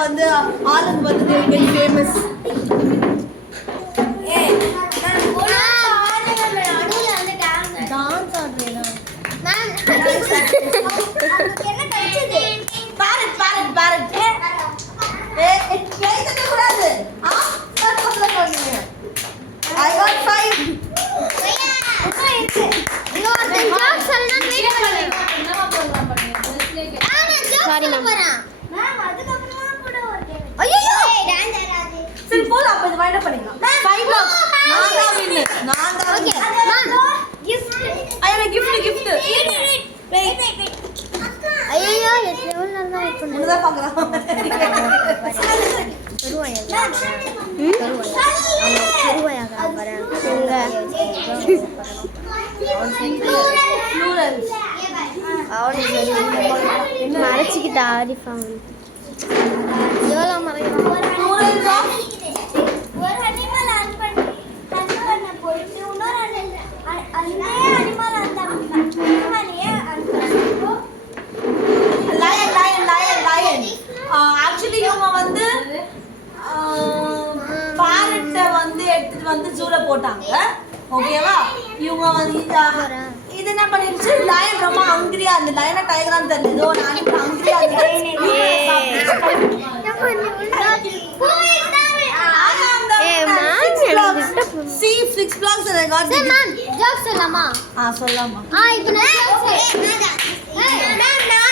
வந்து ஆனந்த் வந்து very famous. Dance ஆடுறீங்களா மேம்? என்ன கழிச்சது? Farad farad farad. கேட்க கூடாது. சொல்ல போறீங்க. I got 5. ஜோக் சொல்லனா வெயிட் பண்ணு. என்னமா ப்ரோகிராம் பண்ணீங்க? Sorry ma'am. மேம் அதுக்கு அப்புறமா கூட ஒரு கேம். ஐயோ டான்ஸ் ஆடாது. சரி போலாம் அப்ப இது வைண்ட் அப் பண்ணிக்கலாம். 5 blocks. நான் தான் வின்னு. நான் தான். Okay ma'am gift. ஐயோ gift. வெயிட். ஐயோ எவ்வளவு நேரம் தான் வெயிட் பண்ணு. முன்னதா பார்க்கலாம். பெருவாயாக வரேன். மறைச்சிக்கிட்டா ஆரிஃபா எவ்வளோ மறைக்கிறோம். ஒரு அனிமல் ஆன் பண்ணி போயிட்டு இன்னொரு அனிமல் அந்த அனிமலையே ஆன் பண்ணுவோம். லயன் ஆக்சுவலி இவங்க வந்து பேரட்டை வந்து எடுத்துட்டு வந்து ஜூல போட்டாங்க. ஓகேவா? இவங்க வந்து இது என்ன பண்ணிருச்சு, லயன் ரொம்ப ஹங்கிரியா, அந்த லயனை டைகரான்னு தெரியல, ஏதோ நான் ஹங்கிரியா See 6 blocks I got. சரி மேம் ஜோக் சொல்லலாமா? சொல்லலாமா? இப்போ நான் மேம்